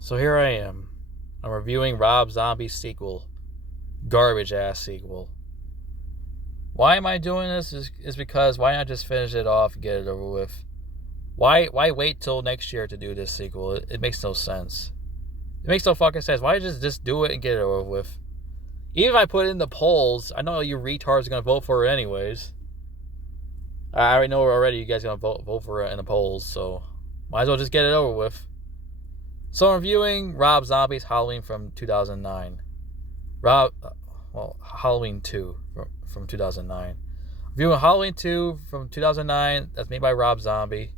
So here I am. I'm reviewing Rob Zombie's sequel. Garbage ass sequel. Why am I doing this? Is because why not just finish it off and get it over with? Why wait till next year to do this sequel? It makes no sense. It makes no fucking sense. Why just do it and get it over with? Even if I put it in the polls, I know you retards are gonna vote for it anyways. I already know already you guys are gonna vote for it in the polls, so might as well just get it over with. So I'm reviewing Rob Zombie's Halloween from 2009. Halloween 2 from 2009. Reviewing Halloween 2 from 2009. That's made by Rob Zombie.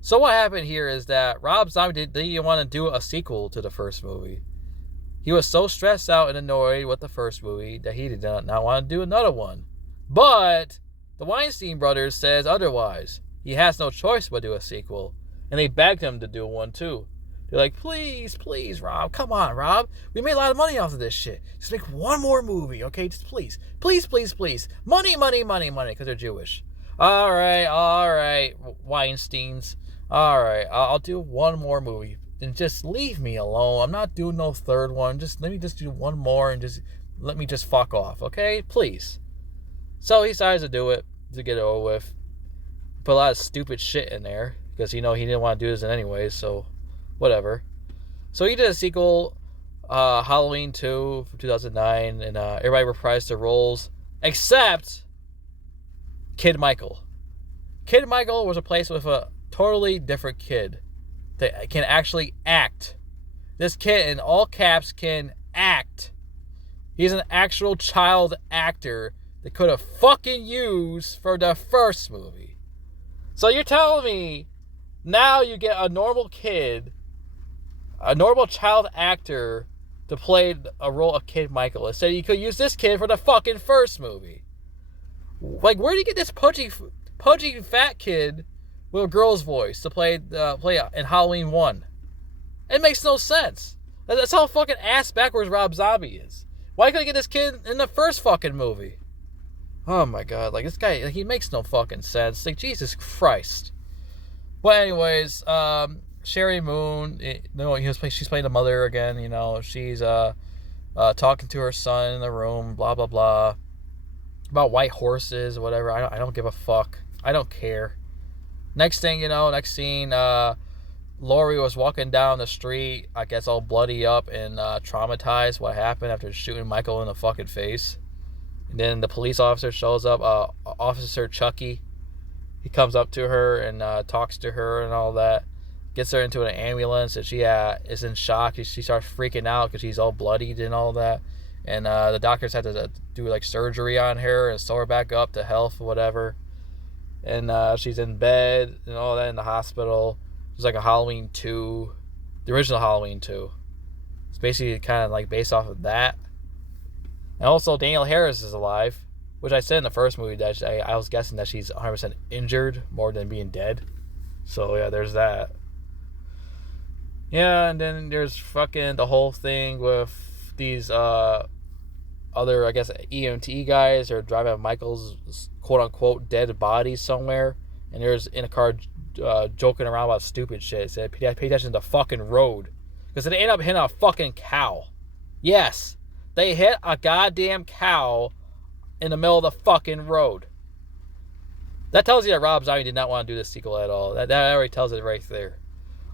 So what happened here is that Rob Zombie didn't want to do a sequel to the first movie. He was so stressed out and annoyed with the first movie that he did not want to do another one. But the Weinstein brothers says otherwise. He has no choice but do a sequel. And they begged him to do one too. They're like, please, Rob. Come on, Rob. We made a lot of money off of this shit. Just make one more movie, okay? Just please. Please. Money, because they're Jewish. All right, Weinsteins. All right, I'll do one more movie. And just leave me alone. I'm not doing no third one. Let me do one more and just let me just fuck off, okay? Please. So he decides to do it, to get it over with. Put a lot of stupid shit in there because, he didn't want to do this anyway, so whatever. So he did a sequel, Halloween 2 from 2009, and everybody reprised their roles except Kid Michael. Kid Michael was replaced with a totally different kid that can actually act. This kid, in all caps, can act. He's an actual child actor that could have fucking used for the first movie. So you're telling me now you get a normal kid, a normal child actor to play a role of Kid Michael. Instead, you could use this kid for the fucking first movie. Like, where do you get this pudgy fat kid with a girl's voice to play in Halloween 1? It makes no sense. That's how fucking ass backwards Rob Zombie is. Why couldn't I get this kid in the first fucking movie? Oh my god, like, this guy, he makes no fucking sense. Like, Jesus Christ. But anyways, Sherry Moon, she's playing the mother again, she's talking to her son in the room, blah, blah, blah, about white horses, whatever. I don't give a fuck. I don't care. Next thing, next scene, Lori was walking down the street, I guess all bloody up and traumatized. What happened after shooting Michael in the fucking face. And then the police officer shows up, Officer Chucky. He comes up to her and talks to her and all that. Gets her into an ambulance, and she is in shock. She starts freaking out because she's all bloodied and all that. And the doctors had to do like surgery on her and sew her back up to health or whatever. And she's in bed and all that in the hospital. It's like a Halloween 2, the original Halloween 2. It's basically kind of like based off of that. And also Danielle Harris is alive, which I said in the first movie that I was guessing that she's 100% injured more than being dead. So yeah, there's that. Yeah, and then there's fucking the whole thing with these other, I guess, EMT guys are driving Michael's quote-unquote dead body somewhere, and there's in a car joking around about stupid shit. Said, pay attention to the fucking road. Because they end up hitting a fucking cow. Yes, they hit a goddamn cow in the middle of the fucking road. That tells you that Rob Zombie did not want to do this sequel at all. That already tells it right there.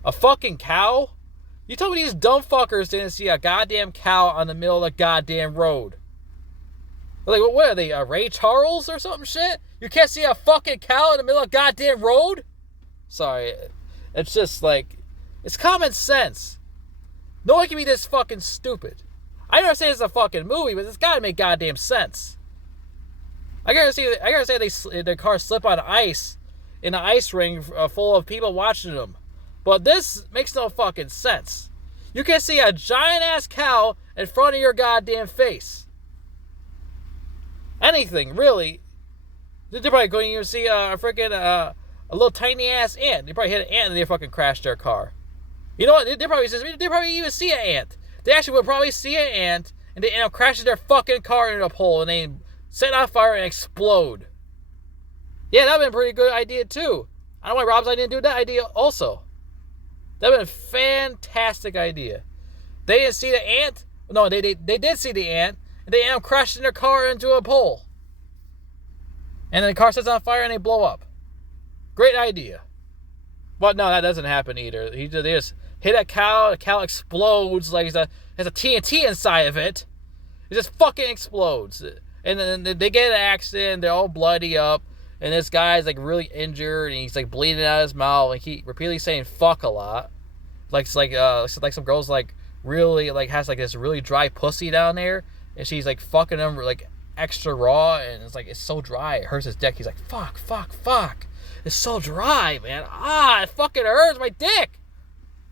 A fucking cow? You told me these dumb fuckers didn't see a goddamn cow on the middle of the goddamn road. Like, what are they, Ray Charles or something shit? You can't see a fucking cow in the middle of the goddamn road? Sorry. It's just like, it's common sense. No one can be this fucking stupid. I never say it's a fucking movie, but it's gotta make goddamn sense. I gotta say their car slip on ice in an ice ring full of people watching them. But this makes no fucking sense. You can see a giant ass cow in front of your goddamn face. Anything, really. They're probably going to see a freaking a little tiny ass ant. They probably hit an ant and they fucking crashed their car. You know what? They probably even see an ant. They actually would probably see an ant and they end up crashing their fucking car into a pole and they set on fire and explode. Yeah, that'd been a pretty good idea too. I don't know why Rob Zombie didn't do that idea also. That'd been a fantastic idea. They didn't see the ant. No, they did see the ant. And they end up crashing their car into a pole. And then the car sets on fire and they blow up. Great idea. But no, that doesn't happen either. They just hit a cow. The cow explodes like it has a TNT inside of it. It just fucking explodes. And then they get in an accident. They're all bloody up. And this guy's like really injured. And he's like bleeding out of his mouth. And he repeatedly saying fuck a lot. Like some girl's like really like has like this really dry pussy down there. And she's like fucking him like extra raw. And it's like it's so dry. It hurts his dick. He's like fuck. It's so dry, man. It fucking hurts my dick.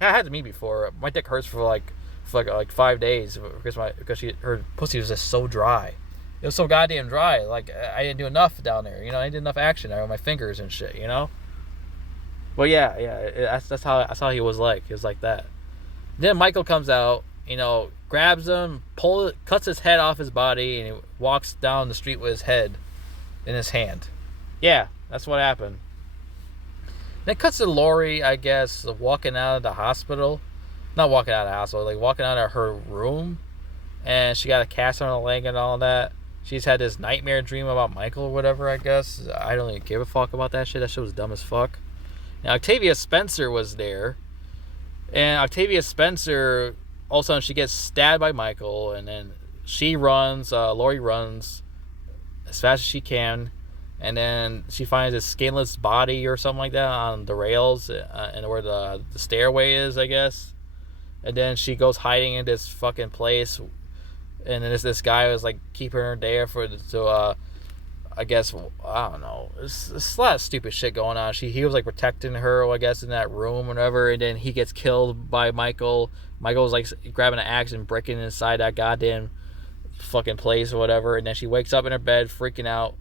I had me before. My dick hurts for like 5 days because her pussy was just so dry. It was so goddamn dry. Like I didn't do enough down there. You know, I did enough action there with my fingers and shit. You know. Well, yeah. That's how he was like. He was like that. Then Michael comes out. You know, grabs him, cuts his head off his body, and he walks down the street with his head in his hand. Yeah, that's what happened. Then it cuts to Lori, I guess, walking out of the hospital. Not walking out of the hospital, like walking out of her room. And she got a cast on her leg and all that. She's had this nightmare dream about Michael or whatever, I guess. I don't even give a fuck about that shit. That shit was dumb as fuck. Now, Octavia Spencer was there. And Octavia Spencer, all of a sudden, she gets stabbed by Michael. And then she runs, Lori runs as fast as she can. And then she finds a skinless body or something like that on the rails and where the stairway is, I guess. And then she goes hiding in this fucking place. And then this guy was like keeping her there I guess, I don't know. It's a lot of stupid shit going on. He was like protecting her, I guess, in that room or whatever. And then he gets killed by Michael. Michael's like grabbing an axe and breaking inside that goddamn fucking place or whatever. And then she wakes up in her bed freaking out.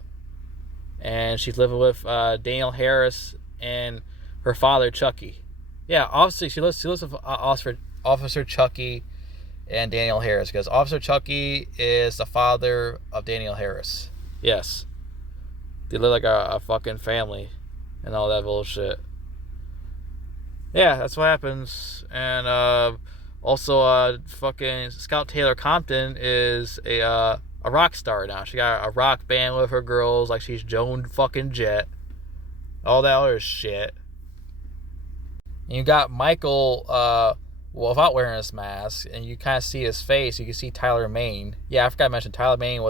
And she's living with Daniel Harris and her father, Chucky. Yeah, obviously she lives with Officer Chucky and Daniel Harris, because Officer Chucky is the father of Daniel Harris. Yes. They live like a fucking family and all that bullshit. Yeah, that's what happens. And also fucking Scout Taylor Compton is a rock star now. She got a rock band with her girls, like she's Joan fucking Jett. All that other shit. And you got Michael without wearing his mask, and you kind of see his face. You can see Tyler Mane. Yeah, I forgot to mention Tyler Mane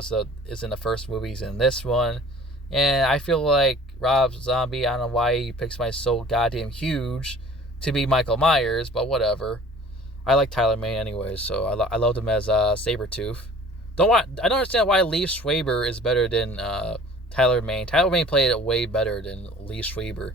is in the first movies in this one. And I feel like Rob Zombie, I don't know why he picks somebody so goddamn huge to be Michael Myers, but whatever. I like Tyler Mane anyways, so I loved him as Sabretooth. I don't understand why Lee Schwaber is better than Tyler Mane. Tyler Mane played it way better than Lee Schwaber.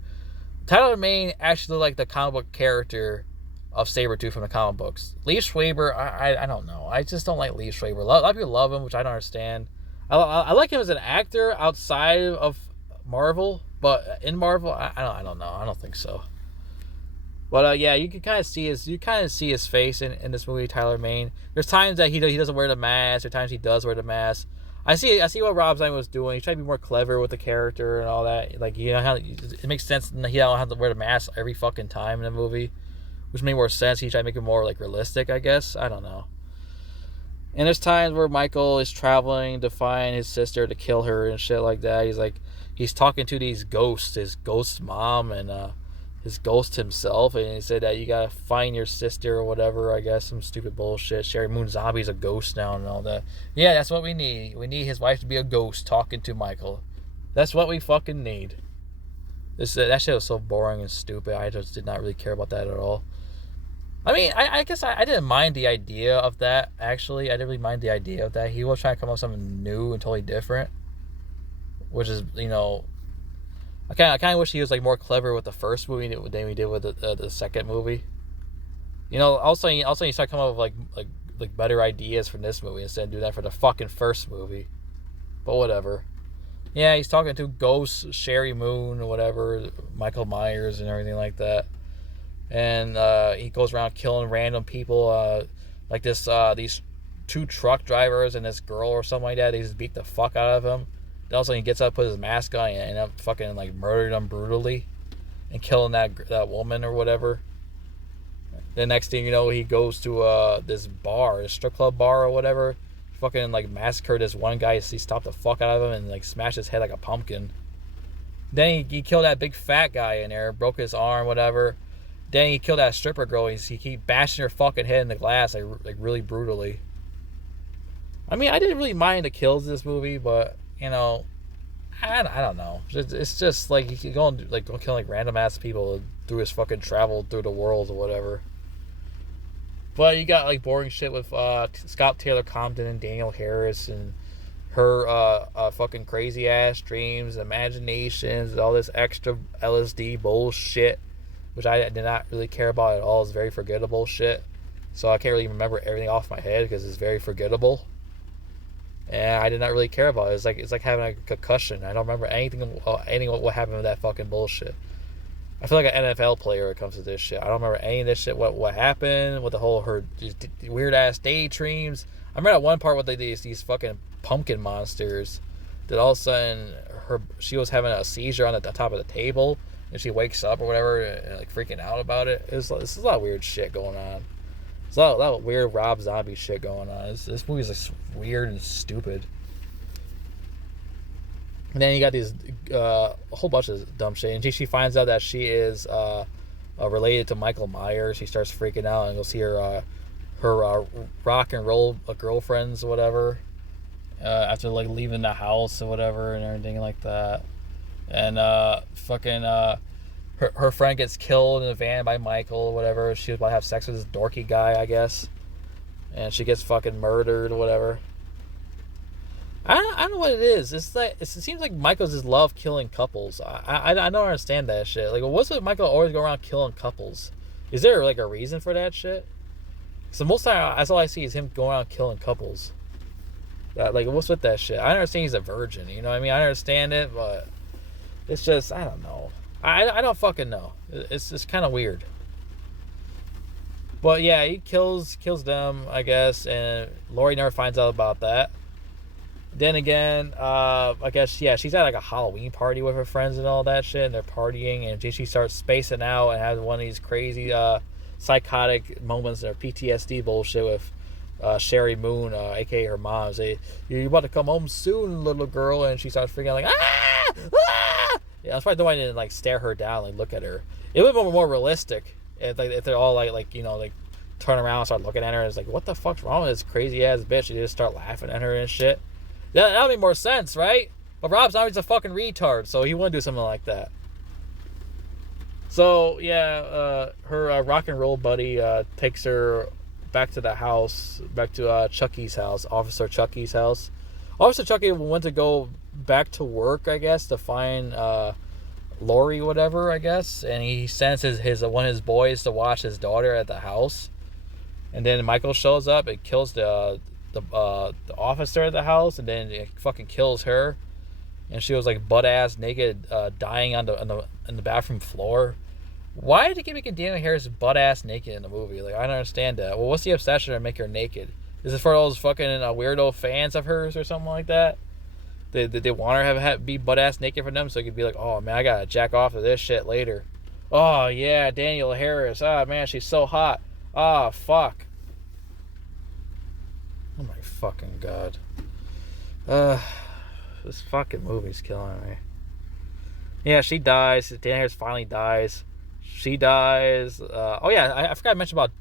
Tyler Mane actually looked like the comic book character of Sabretooth from the comic books. Lee Schwaber, I don't know. I just don't like Lee Schwaber. A lot of people love him, which I don't understand. I like him as an actor outside of Marvel, but in Marvel, I don't know. I don't think so. But yeah, you can kind of see his face in this movie, Tyler Mane. There's times that he doesn't wear the mask. There's times he does wear the mask. I see what Rob Zombie was doing. He's trying to be more clever with the character and all that. Like, you know how it makes sense that he don't have to wear the mask every fucking time in the movie, which made more sense. He's trying to make it more like realistic, I guess. I don't know. And there's times where Michael is traveling to find his sister to kill her and shit like that. He's talking to these ghosts, his ghost mom and his ghost himself, and he said that you gotta find your sister or whatever, I guess, some stupid bullshit. Sherry Moon Zombie's a ghost now and all that. Yeah, that's what we need. We need his wife to be a ghost talking to Michael. That's what we fucking need. That shit was so boring and stupid. I just did not really care about that at all. I mean, I guess I didn't mind the idea of that, actually. I didn't really mind the idea of that. He was trying to come up with something new and totally different, which is, I kind of wish he was like more clever with the first movie than we did with the second movie. Also you start coming up with like better ideas for this movie instead of doing that for the fucking first movie. But whatever. Yeah, he's talking to Ghost, Sherry Moon, or whatever, Michael Myers, and everything like that. And he goes around killing random people, like these two truck drivers and this girl or something like that. They just beat the fuck out of him. Then all of a sudden he gets up, puts his mask on, and end up fucking like murdering them brutally, and killing that woman or whatever. The next thing you know, he goes to this bar, a strip club bar or whatever. Fucking like massacred this one guy. He stopped the fuck out of him and like smashed his head like a pumpkin. Then he killed that big fat guy in there, broke his arm, whatever. Then he killed that stripper girl. He keep bashing her fucking head in the glass like really brutally. I mean, I didn't really mind the kills in this movie, but I don't know. It's just like he going like don't kill like random ass people through his fucking travel through the world or whatever. But you got like boring shit with Scott Taylor Compton and Danielle Harris and her fucking crazy ass dreams, imaginations, and all this extra LSD bullshit, which I did not really care about at all. It's very forgettable shit. So I can't really remember everything off my head because it's very forgettable. And I did not really care about it. It's like having a concussion. I don't remember anything of what happened with that fucking bullshit. I feel like an NFL player when it comes to this shit. I don't remember any of this shit. What happened with the whole her weird ass daydreams. I remember that one part with these fucking pumpkin monsters. That all of a sudden she was having a seizure on the top of the table, and she wakes up or whatever, and like freaking out about it. This is a lot of weird shit going on. There's a lot of weird Rob Zombie shit going on. This movie's like weird and stupid. And then you got these a whole bunch of dumb shit. And she finds out that she is related to Michael Myers. She starts freaking out, and you'll see her rock and roll girlfriends or whatever after like leaving the house or whatever and everything like that. And her friend gets killed in a van by Michael or whatever. She was about to have sex with this dorky guy, I guess. And she gets fucking murdered or whatever. I don't know what it is. It's like it seems like Michael's just love killing couples. I don't understand that shit. Like, what's with Michael always go around killing couples? Is there like a reason for that shit? So most of the time, that's all I see is him going around killing couples. Like, what's with that shit? I understand he's a virgin. You know what I mean? I understand it, but it's just I don't know. I don't fucking know. It's kind of weird. But yeah, he kills them, I guess, and Laurie never finds out about that. Then again, I guess, yeah, she's at like a Halloween party with her friends and all that shit, and they're partying, and she starts spacing out and has one of these crazy psychotic moments or PTSD bullshit with Sherry Moon, aka her mom. Say, "You're about to come home soon, little girl," and she starts freaking out like, "Ah! Ah!" Yeah, that's probably the one didn't like stare her down, like look at her. It would be more realistic if they're all like turn around and start looking at her and it's like, what the fuck's wrong with this crazy ass bitch? You just start laughing at her and shit. That would make more sense, right? But Rob Zombie's a fucking retard, so he wouldn't do something like that. So yeah, her rock and roll buddy takes her back to the house, back to Chucky's house, Officer Chucky's house. Officer Chucky went to go back to work, I guess, to find Lori, whatever, I guess, and he sends his one of his boys to watch his daughter at the house, and then Michael shows up and kills the officer at the house, and then it fucking kills her, and she was like butt ass naked, dying on the bathroom floor. Why did they keep making Danielle Harris butt ass naked in the movie? Like, I don't understand that. Well, what's the obsession to make her naked? Is it for those fucking weirdo fans of hers or something like that? They want her to be butt ass naked for them so you could be like, oh man, I gotta jack off to this shit later. Oh yeah, Danielle Harris. Oh man, she's so hot. Oh fuck. Oh my fucking god. This fucking movie's killing me. Yeah, she dies. Danielle Harris finally dies. She dies. Oh yeah, I forgot to mention about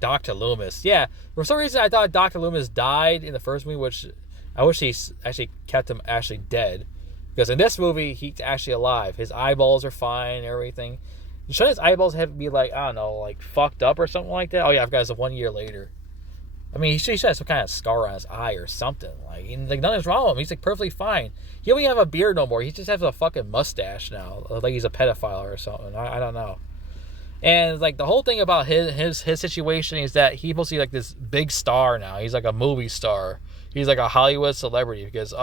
Dr. Loomis. Yeah, for some reason I thought Dr. Loomis died in the first movie, which I wish he actually kept him actually dead. Because in this movie, he's actually alive. His eyeballs are fine and everything. Shouldn't his eyeballs have to be like, I don't know, like fucked up or something like that? Oh yeah, I forgot it's 1 year later. I mean, he should have some kind of scar on his eye or something. Like nothing's wrong with him. He's like perfectly fine. He don't even have a beard no more. He just has a fucking mustache now, like he's a pedophile or something. I don't know. And like the whole thing about his situation is that he's supposed to be like this big star now. He's like a movie star. He's like a Hollywood celebrity because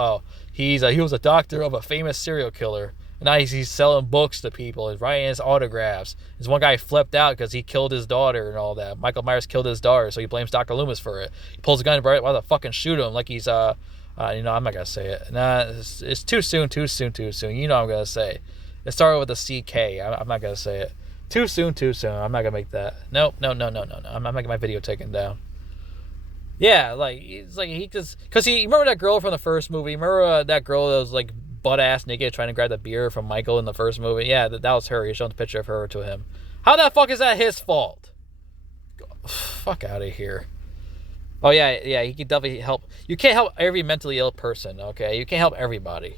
he was a doctor of a famous serial killer. And now he's selling books to people. He's writing his autographs. There's one guy flipped out because he killed his daughter and all that. Michael Myers killed his daughter, so he blames Dr. Loomis for it. He pulls a gun right while the fucking shoot him like he's I'm not gonna say it. Nah, it's too soon. You know what I'm gonna say. It started with a CK. I'm not gonna say it. Too soon. I'm not gonna make that. No. I'm not making my video taken down. Yeah, like it's like he just because he remember that girl from the first movie. Remember that girl that was like butt ass naked trying to grab the beer from Michael in the first movie. Yeah, that was her. He showed the picture of her to him. How the fuck is that his fault? Fuck out of here. Oh yeah. He can definitely help. You can't help every mentally ill person. Okay, you can't help everybody.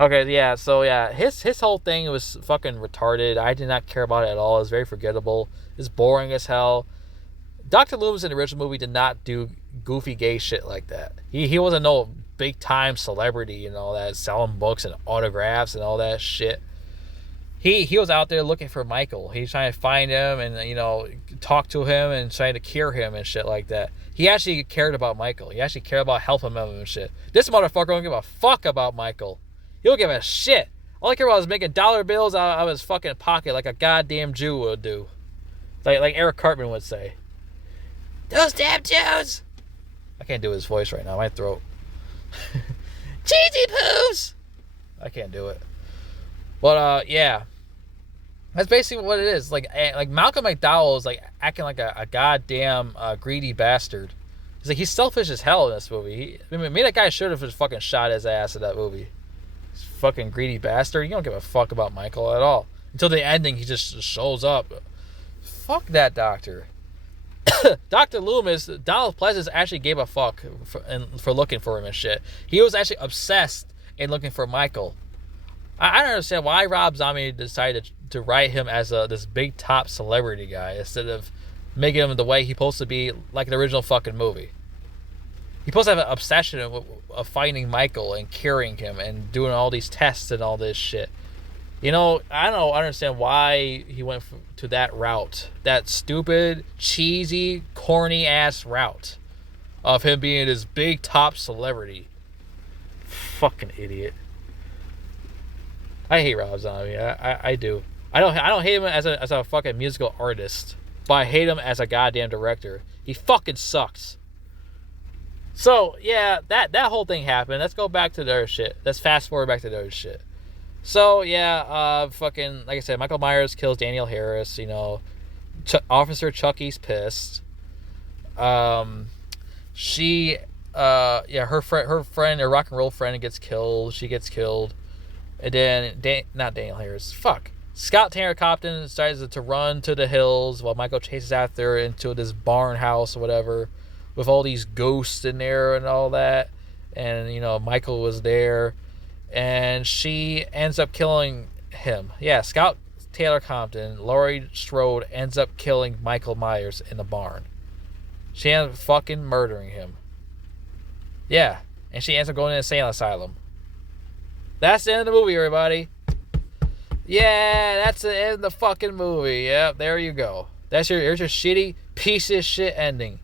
Okay, yeah, so yeah, his whole thing was fucking retarded. I did not care about it at all. It was very forgettable. It's boring as hell. Dr. Loomis in the original movie did not do goofy gay shit like that. He wasn't no big time celebrity and all that, selling books and autographs and all that shit. He was out there looking for Michael. He's trying to find him and talk to him and trying to cure him and shit like that. He actually cared about Michael. He actually cared about helping him and shit. This motherfucker don't give a fuck about Michael. He don't give a shit. All I care about was making dollar bills out of his fucking pocket like a goddamn Jew would do. Like Eric Cartman would say. Those damn Jews! I can't do his voice right now. My throat. Cheesy poos! I can't do it. But, yeah. That's basically what it is. Like Malcolm McDowell is like acting like a goddamn greedy bastard. He's selfish as hell in this movie. Me that guy should have just fucking shot his ass in that movie. He's fucking greedy bastard. You don't give a fuck about Michael at all. Until the ending, he just shows up. Fuck that doctor. Dr. Loomis, Donald Pleasance actually gave a fuck for looking for him and shit. He was actually obsessed in looking for Michael. I don't understand why Rob Zombie decided to write him as this big top celebrity guy instead of making him the way he's supposed to be like the original fucking movie. He's supposed to have an obsession of finding Michael and curing him and doing all these tests and all this shit. I don't understand why he went to that route. That stupid, cheesy, corny-ass route of him being this big top celebrity. Fucking idiot. I hate Rob Zombie. I do. I don't hate him as a fucking musical artist, but I hate him as a goddamn director. He fucking sucks. So, yeah, that whole thing happened. Let's go back to the other shit. Let's fast forward back to the other shit. So, yeah, fucking, like I said, Michael Myers kills Danielle Harris, Officer Chucky's pissed. Her friend, her rock and roll friend gets killed. She gets killed. And then, not Danielle Harris, Scott Tanner Compton decides to run to the hills while Michael chases after her into this barn house or whatever with all these ghosts in there and all that. And, Michael was there. And she ends up killing him. Yeah, Scott Taylor Compton, Laurie Strode ends up killing Michael Myers in the barn. She ends up fucking murdering him. Yeah, and she ends up going to an insane asylum. That's the end of the movie, everybody. Yeah, that's the end of the fucking movie. Yep, there you go. Here's your shitty piece of shit ending.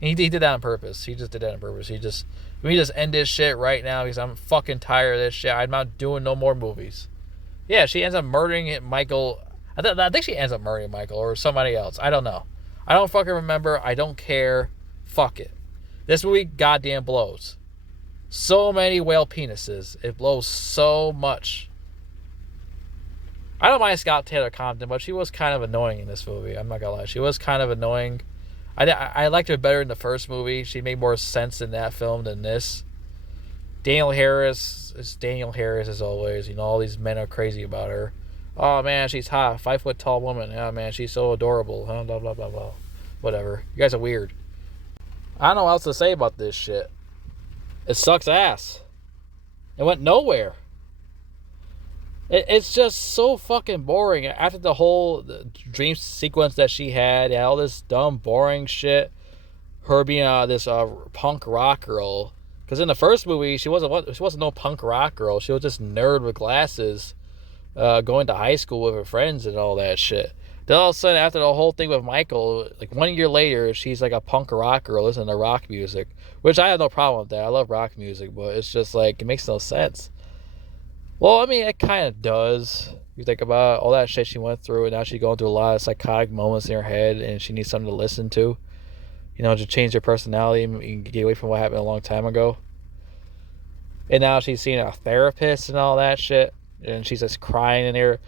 And he did that on purpose. He just did that on purpose. Let me just end this shit right now because I'm fucking tired of this shit. I'm not doing no more movies. Yeah, she ends up murdering Michael. I think she ends up murdering Michael or somebody else. I don't know. I don't fucking remember. I don't care. Fuck it. This movie goddamn blows. So many whale penises. It blows so much. I don't mind Scott Taylor Compton, but she was kind of annoying in this movie. I'm not gonna lie. She was kind of annoying. I liked her better in the first movie. She made more sense in that film than this. Danielle Harris is Danielle Harris as always. All these men are crazy about her. Oh man, she's hot. 5 foot tall woman. Oh man, she's so adorable. Blah, blah, blah, blah. Whatever. You guys are weird. I don't know what else to say about this shit. It sucks ass. It went nowhere. It's just so fucking boring. After the dream sequence that she had, yeah, all this dumb, boring shit. Her being this punk rock girl. Because in the first movie, she wasn't no punk rock girl. She was just nerd with glasses, going to high school with her friends and all that shit. Then all of a sudden, after the whole thing with Michael, like 1 year later, she's like a punk rock girl listening to rock music, which I have no problem with that. I love rock music, but it's just like it makes no sense. Well, I mean, it kind of does. You think about all that shit she went through, and now she's going through a lot of psychotic moments in her head, and she needs something to listen to, to change her personality and get away from what happened a long time ago. And now she's seeing a therapist and all that shit, and she's just crying in here.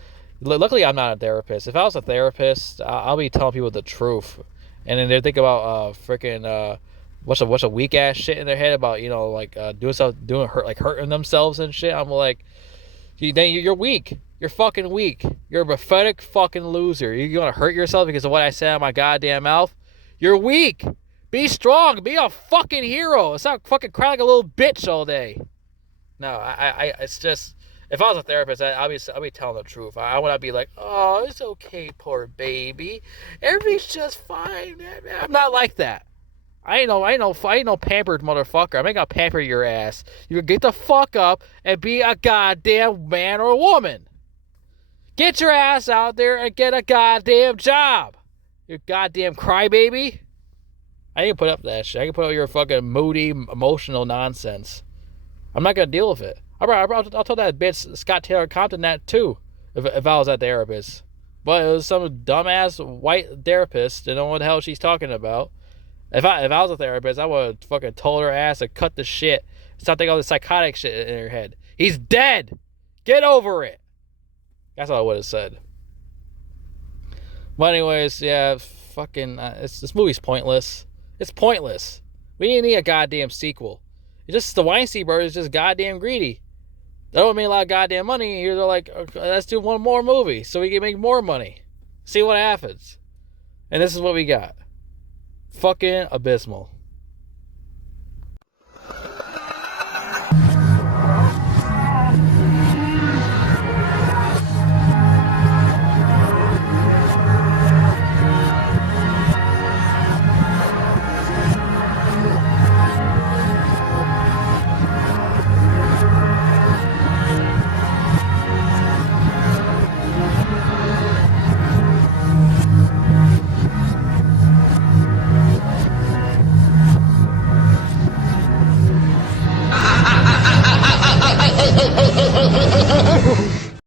Luckily, I'm not a therapist. If I was a therapist, I'll be telling people the truth, and then they think about freaking what's a weak ass shit in their head about hurting themselves and shit. I'm like, you're weak. You're fucking weak. You're a pathetic fucking loser. You're gonna hurt yourself because of what I said out of my goddamn mouth. You're weak. Be strong. Be a fucking hero. It's not fucking cry like a little bitch all day. No, it's just, if I was a therapist, I'll be telling the truth. I want to be like, oh, it's okay, poor baby. Everything's just fine. I'm not like that. I ain't no pampered motherfucker. I'm not gonna pamper your ass. You get the fuck up and be a goddamn man or woman. Get your ass out there and get a goddamn job. You goddamn crybaby. I ain't put up that shit. I can put up your fucking moody, emotional nonsense. I'm not gonna deal with it. I'll tell that bitch Scott Taylor Compton that too, if I was that therapist. But it was some dumbass white therapist. Don't know what the hell she's talking about. If I was a therapist, I would have fucking told her ass to cut the shit. Stop thinking all this psychotic shit in her head. He's dead. Get over it. That's what I would have said. But anyways, yeah, fucking, this movie's pointless. It's pointless. We didn't need a goddamn sequel. It's just the Weinstein brothers is just goddamn greedy. They don't make a lot of goddamn money. Here they're like, okay, let's do one more movie so we can make more money. See what happens. And this is what we got. Fucking abysmal.